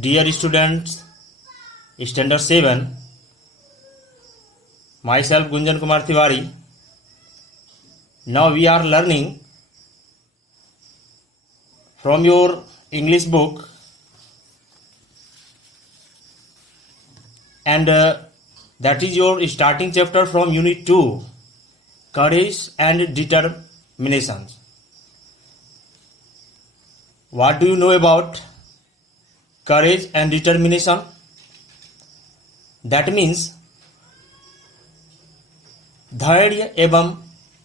Dear students, Standard 7, myself Gunjan Kumar Tiwari. Now we are learning from your English book, and that is your starting chapter from Unit 2, Courage and Determination. What do you know about courage and determination? That means धैर्य एवं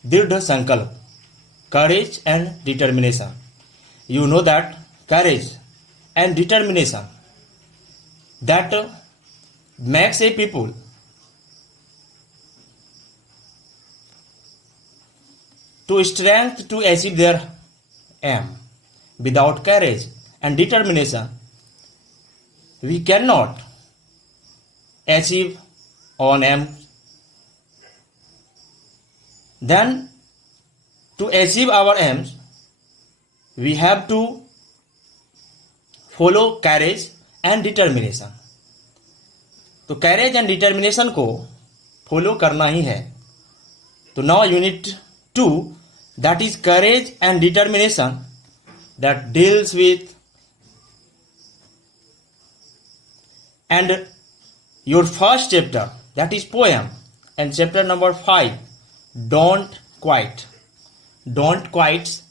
दृढ़ संकल्प. Courage and determination. You know that courage and determination that makes a people to strength to achieve their aim. Without courage and determination, we cannot achieve our aim. Then, to achieve our aims, we have to follow courage and determination. तो courage and determination को follow करना ही है. तो now unit 2, that is courage and determination, that deals with and your first chapter, that is poem, and chapter number 5, don't quit. Don't quit,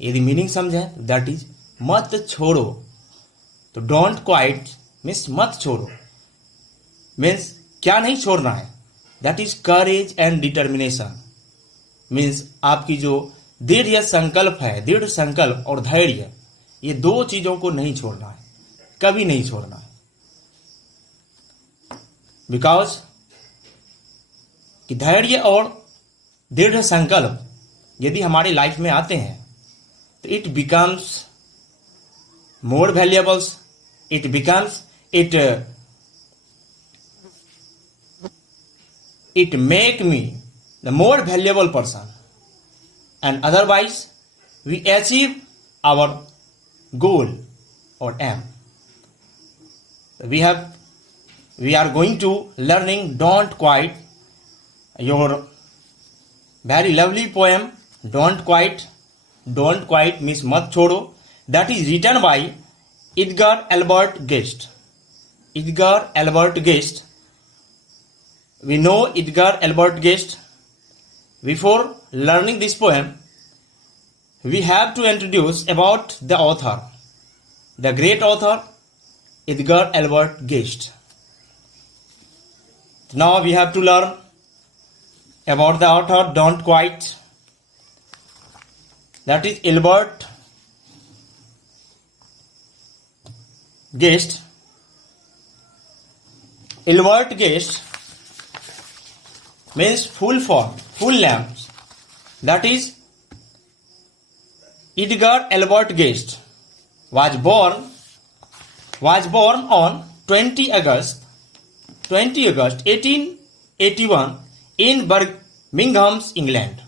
यदि meaning समझें, that is मत छोड़ो. तो don't quit means मत छोड़ो, means क्या नहीं छोड़ना है. that is courage and determination means आपकी जो दृढ़ संकल्प है, दृढ़ संकल्प और धैर्य, ये दो चीजों को नहीं छोड़ना है, कभी नहीं छोड़ना है. बिकॉज कि धैर्य और दृढ़ संकल्प यदि हमारी लाइफ में आते हैं तो it becomes more valuables, it becomes it make me the more valuable person, and otherwise we achieve our goal or aim. We are going to learning don't quit, your very lovely poem don't quit. Don't quit means mat chodo, that is written by Edgar Albert Guest. Edgar Albert Guest. We know Edgar Albert Guest. Before learning this poem, we have to introduce about the author, the great author Edgar Albert Guest. Now we have to learn about the author Don't Quit. That is Albert Guest. Albert Guest means full form, full name. That is Edgar Albert Guest was born on 20 August 1881 in Birmingham, England.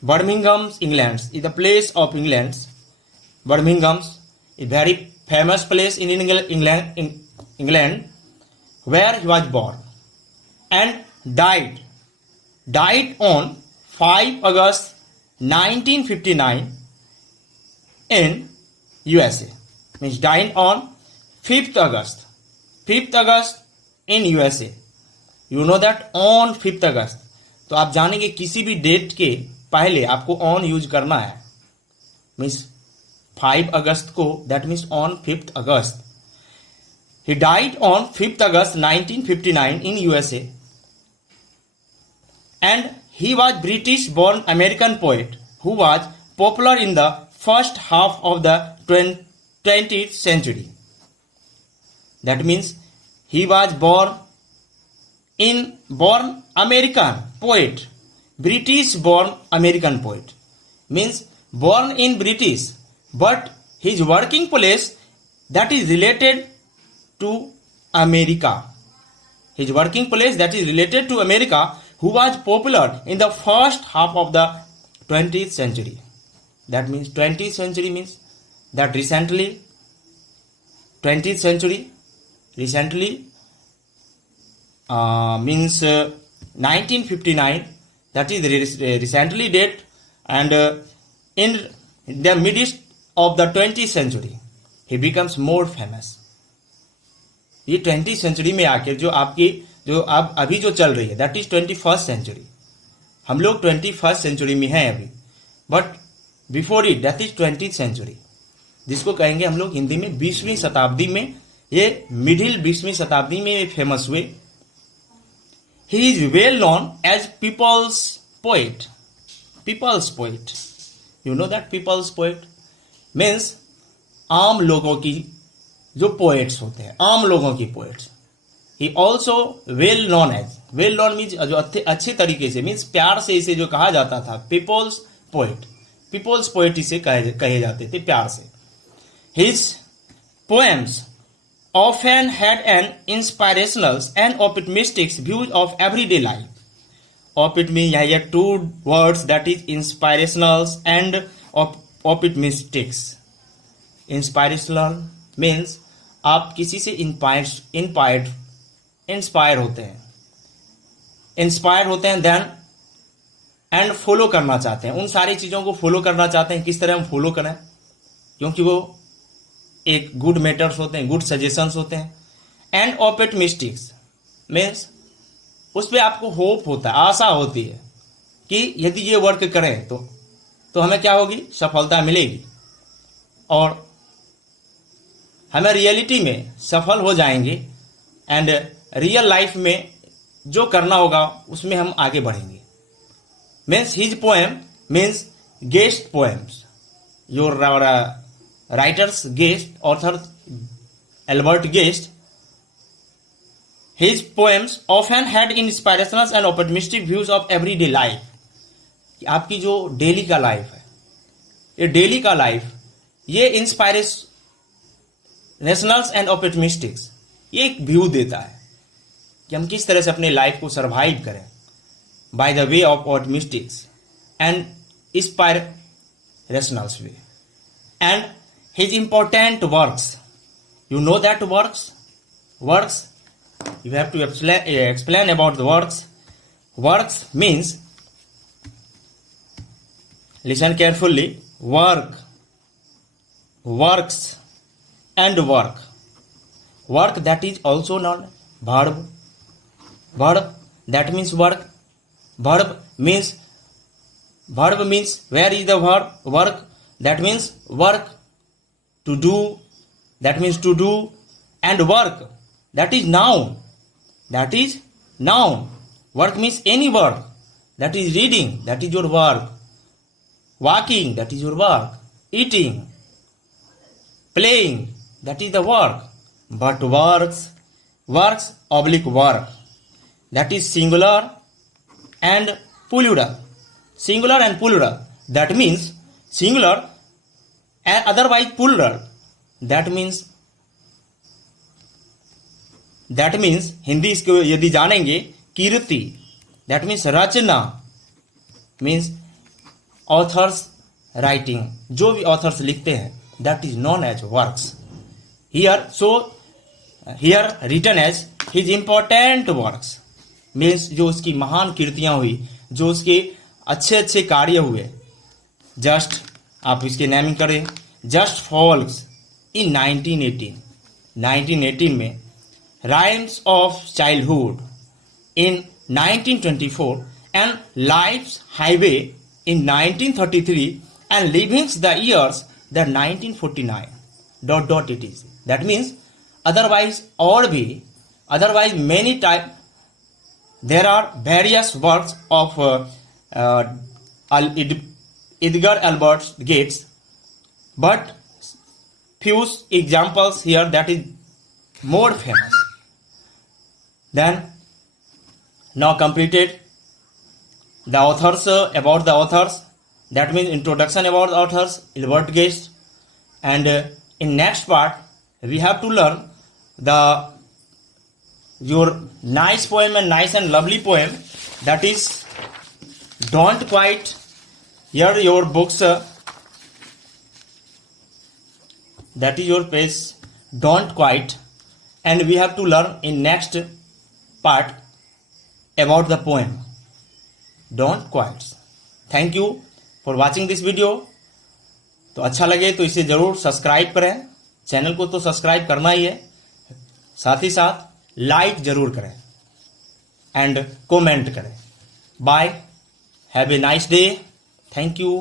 Birmingham, England is the place of England. Birmingham is a very famous place in England where he was born and died on 5 August 1959 in USA. Means died on 5th August in USA. You know that on 5th August. तो आप जानेंगे किसी भी date के पहले आपको on use करना है. मीन्स 5 अगस्त को, that means on 5th August. He died on 5th August 1959 in USA. And he was British born American poet who was popular in the first half of the 20th century. That means he was born American poet, British born American poet, means born in British, but his working place that is related to America. His working place that is related to America, who was popular in the first half of the 20th century. That means 20th century means that recently 20th century. Recently, means 1959. That is recently date, and in the midst of the 20th century, he becomes more famous. ये 20th century में आके जो आपकी जो अब अभी जो चल रही है, that is 21st century. हम लोग 21st century में हैं अभी, but before it that is 20th century, जिसको कहेंगे हम लोग हिंदी में 20वीं शताब्दी में, ये मिडिल 20वीं शताब्दी में ये फेमस हुए. He is well known as people's poet. People's poet. You know that people's poet means आम लोगों की जो पोएट्स होते हैं, आम लोगों की poets. He also well known as, well known means जो अच्छे तरीके से, मीन्स प्यार से इसे जो कहा जाता था people's poet. People's poet इसे कहे जाते थे प्यार से. His poems often had an inspirational and optimistic view of everyday life. Optimism, here two words, that is inspirational and optimistic. Inspirational means आप किसी से इंस्पायर होते हैं देन एंड फॉलो करना चाहते हैं, उन सारी चीज़ों को फॉलो करना चाहते हैं. किस तरह हम फॉलो करें, क्योंकि वो एक गुड मैटर्स होते हैं, गुड सजेशंस होते हैं. एंड ऑप्टिमिस्टिक्स मीन्स उस पर आपको होप होता है, आशा होती है कि यदि ये वर्क करें तो हमें क्या होगी, सफलता मिलेगी और हमें रियलिटी में सफल हो जाएंगे एंड रियल लाइफ में जो करना होगा उसमें हम आगे बढ़ेंगे. Means his poem means guest poems. Your writer's guest, author Albert Guest, his poems often had inspirational and optimistic views of everyday life. आपकी जो डेली का लाइफ है, ये डेली का लाइफ, ये इंस्पायरेशनल एंड ऑप्टिमिस्टिक्स, ये एक व्यू देता है कि हम किस तरह से अपने लाइफ को सर्वाइव करें by the way of optimistics and inspirational way. And his important works, you know that works, you have to explain about the works means, listen carefully, works and work that is also known verb that means work. Verb means where is the verb, work, that means work, to do, that means to do, and work, that is noun. Work means any work, that is reading, that is your work. Walking, that is your work. Eating, playing, that is the work. But works oblique work, that is singular and plural. That means singular and otherwise plural. That means Hindi इसको यदि जानेंगे, कीर्ति, that means Rachna, means authors writing, जो भी authors लिखते हैं, that is known as works. Here written as his important works means जो उसकी महान कीर्तियां हुई, जो उसके अच्छे कार्य हुए. जस्ट आप इसके नेमिंग करें, जस्ट फॉल्स इन 1918 में, rhymes of childhood in 1924 and life's highway in 1933 and livings the years the 1949 ... it is. That means otherwise many type, there are various works of Edgar Albert Gates, but few examples here that is more famous. Then now completed the authors, about the authors, that means introduction about the authors, Albert Gates, and in next part we have to learn your nice poem and nice and lovely poem, that is don't quite here your books, that is your page don't quit, and we have to learn in next part about the poem don't quit. Thank you for watching this video. तो अच्छा लगे तो इसे जरूर subscribe करें, channel को तो subscribe करना ही है, साथ ही साथ लाइक जरूर करें एंड कमेंट करें. Bye, have a nice day. Thank you.